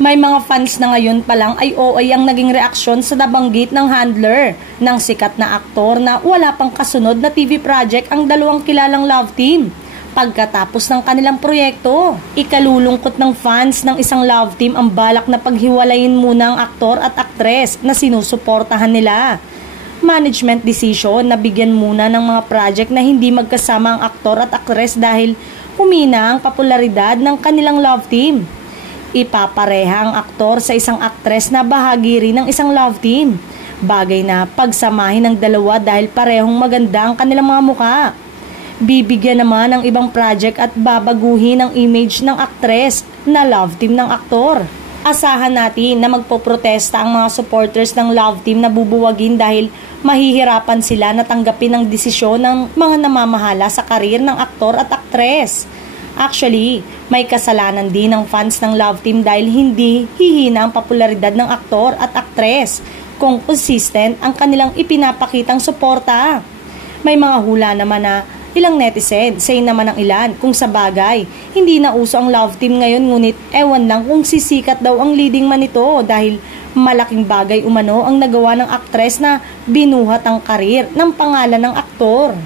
May mga fans na ngayon pa lang ay OA ang naging reaksyon sa nabanggit ng handler ng sikat na aktor na wala pang kasunod na TV project ang dalawang kilalang love team pagkatapos ng kanilang proyekto. Ikalulungkot ng fans ng isang love team ang balak na paghiwalayin muna ang aktor at aktres na sinusuportahan nila. Management decision na bigyan muna ng mga project na hindi magkasama ang aktor at aktres dahil humina ang popularidad ng kanilang love team. Ipapareha ang aktor sa isang aktres na bahagi rin ng isang love team. Bagay na pagsamahin ng dalawa dahil parehong maganda ang kanilang mga mukha. Bibigyan naman ng ibang project at babaguhin ang image ng aktres na love team ng aktor. Asahan natin na magpoprotesta ang mga supporters ng love team na bubuwagin dahil mahihirapan sila na tanggapin ang desisyon ng mga namamahala sa karir ng aktor at aktres. Actually, may kasalanan din ng fans ng love team dahil hindi hihina ang popularidad ng aktor at aktres kung consistent ang kanilang ipinapakitang suporta. May mga hula naman na ilang netizen, say naman ng ilan kung sa bagay, hindi na uso ang love team ngayon ngunit ewan lang kung sisikat daw ang leading man ito dahil malaking bagay umano ang nagawa ng aktres na binuhat ang karir ng pangalan ng aktor.